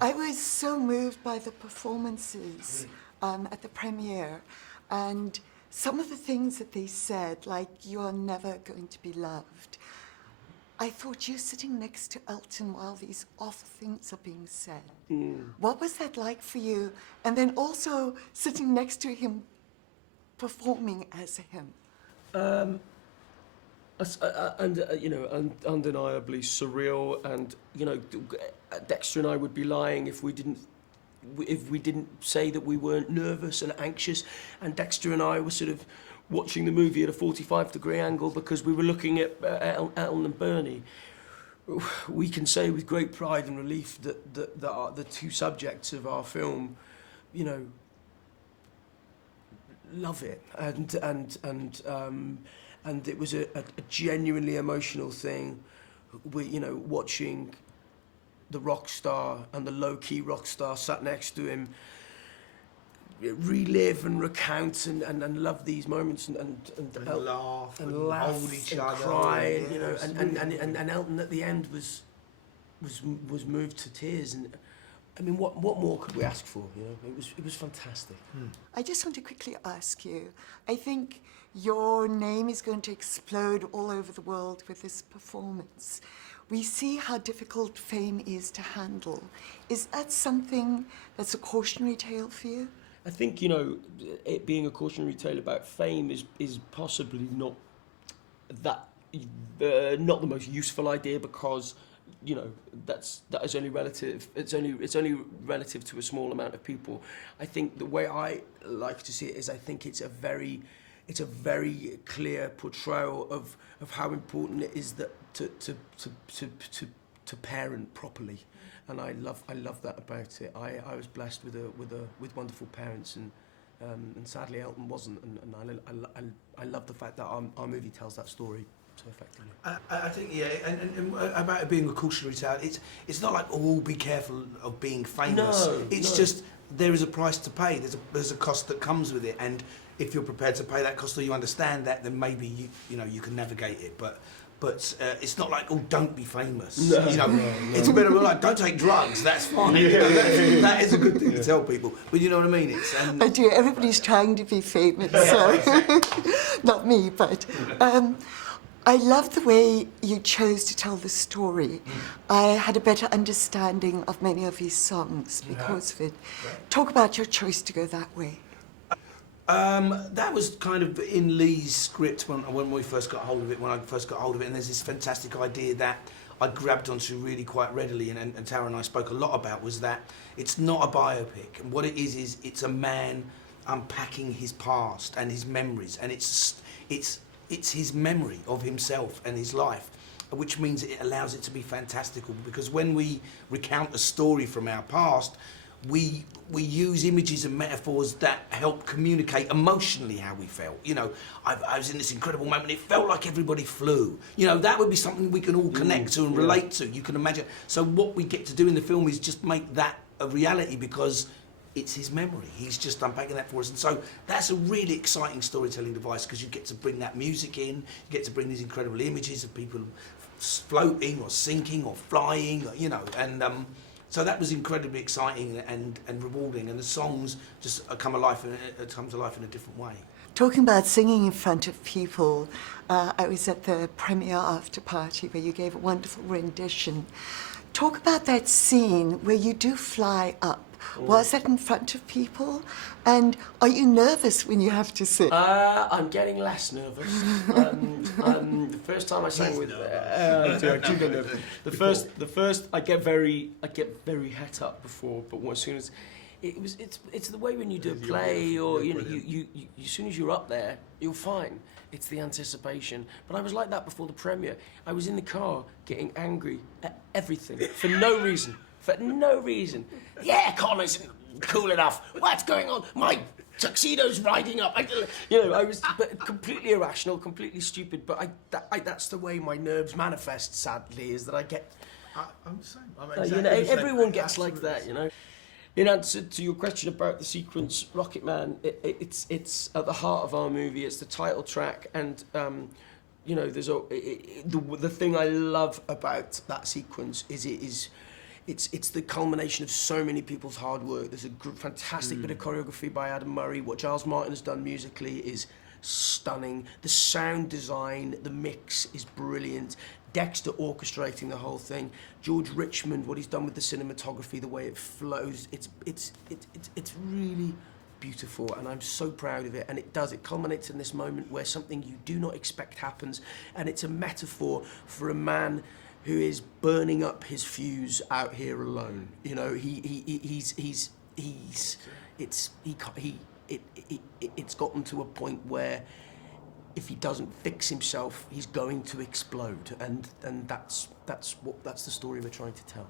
I was so moved by the performances at the premiere, and some of the things that they said, like, "You are never going to be loved." I thought, you're sitting next to Elton while these awful things are being said. What was that like for you? And then also sitting next to him, performing as him. Undeniably surreal, and Dexter and I would be lying if we didn't say that we weren't nervous and anxious. And Dexter and I were sort of watching the movie at a 45-degree angle because we were looking at Elton and Bernie. We can say with great pride and relief that the two subjects of our film, love it, and it was a genuinely emotional thing. Watching the rock star and the low-key rock star sat next to him relive and recount and love these moments and laugh and hold each other, cry, and Elton at the end was moved to tears. And I mean, what more could we ask for? It was fantastic. I just want to quickly ask you, I think your name is going to explode all over the world with this performance. We see how difficult fame is to handle. Is that something that's a cautionary tale for you? I think, it being a cautionary tale about fame is possibly not the most useful idea, because that is only relative. It's only relative to a small amount of people. I think the way I like to see it is, I think it's a very clear portrayal of how important it is that to parent properly. And I love that about it. I was blessed with wonderful parents, and sadly Elton wasn't. And I love the fact that our movie tells that story so effectively. I think, yeah, and about it being a cautionary tale, it's not like, oh, be careful of being famous. No, it's just there is a price to pay. There's a cost that comes with it, and if you're prepared to pay that cost, or you understand that, then maybe you can navigate it. But it's not like, oh, don't be famous. No, it's better like, don't take drugs. That's fine. That is a good thing to tell people. But you know what I mean? I do. Everybody's trying to be famous, so not me. But I love the way you chose to tell the story. I had a better understanding of many of his songs because of it. Talk about your choice to go that way. That was kind of in Lee's script when we first got hold of it, and there's this fantastic idea that I grabbed onto really quite readily, and Taron and I spoke a lot about, was that it's not a biopic, and what it is it's a man unpacking his past and his memories, and it's his memory of himself and his life, which means it allows it to be fantastical, because when we recount a story from our past, we use images and metaphors that help communicate emotionally how we felt. I was in this incredible moment, it felt like everybody flew. That would be something we can all connect to and relate to, you can imagine. So what we get to do in the film is just make that a reality, because it's his memory. He's just unpacking that for us. And so that's a really exciting storytelling device, because you get to bring that music in, you get to bring these incredible images of people floating or sinking or flying, so that was incredibly exciting and rewarding, and the songs just come to life in a different way. Talking about singing in front of people, I was at the premiere after party where you gave a wonderful rendition. Talk about that scene where you do fly up. Was that in front of people? And are you nervous when you have to sing? I'm getting less nervous. The first time I sang with, the first I get very het up before, but as soon as it's the way when you do a play, or you as soon as you're up there, you're fine. It's the anticipation. But I was like that before the premiere. I was in the car getting angry at everything for no reason. For no reason. Yeah, Connor's cool enough. What's going on? My tuxedo's riding up. I was completely irrational, completely stupid. But that's the way my nerves manifest. Sadly, is that I get. I'm the same. I'm exactly everyone gets like that. In answer to your question about the sequence, Rocketman, it's at the heart of our movie. It's the title track, and there's the thing I love about that sequence is it's the culmination of so many people's hard work. There's a fantastic bit of choreography by Adam Murray. What Giles Martin has done musically is stunning. The sound design, the mix is brilliant. Dexter orchestrating the whole thing. George Richmond, what he's done with the cinematography, the way it flows, it's really beautiful, and I'm so proud of it. And it culminates in this moment where something you do not expect happens, and it's a metaphor for a man who is burning up his fuse out here alone. You know, it's gotten to a point where if he doesn't fix himself, he's going to explode, and that's the story we're trying to tell.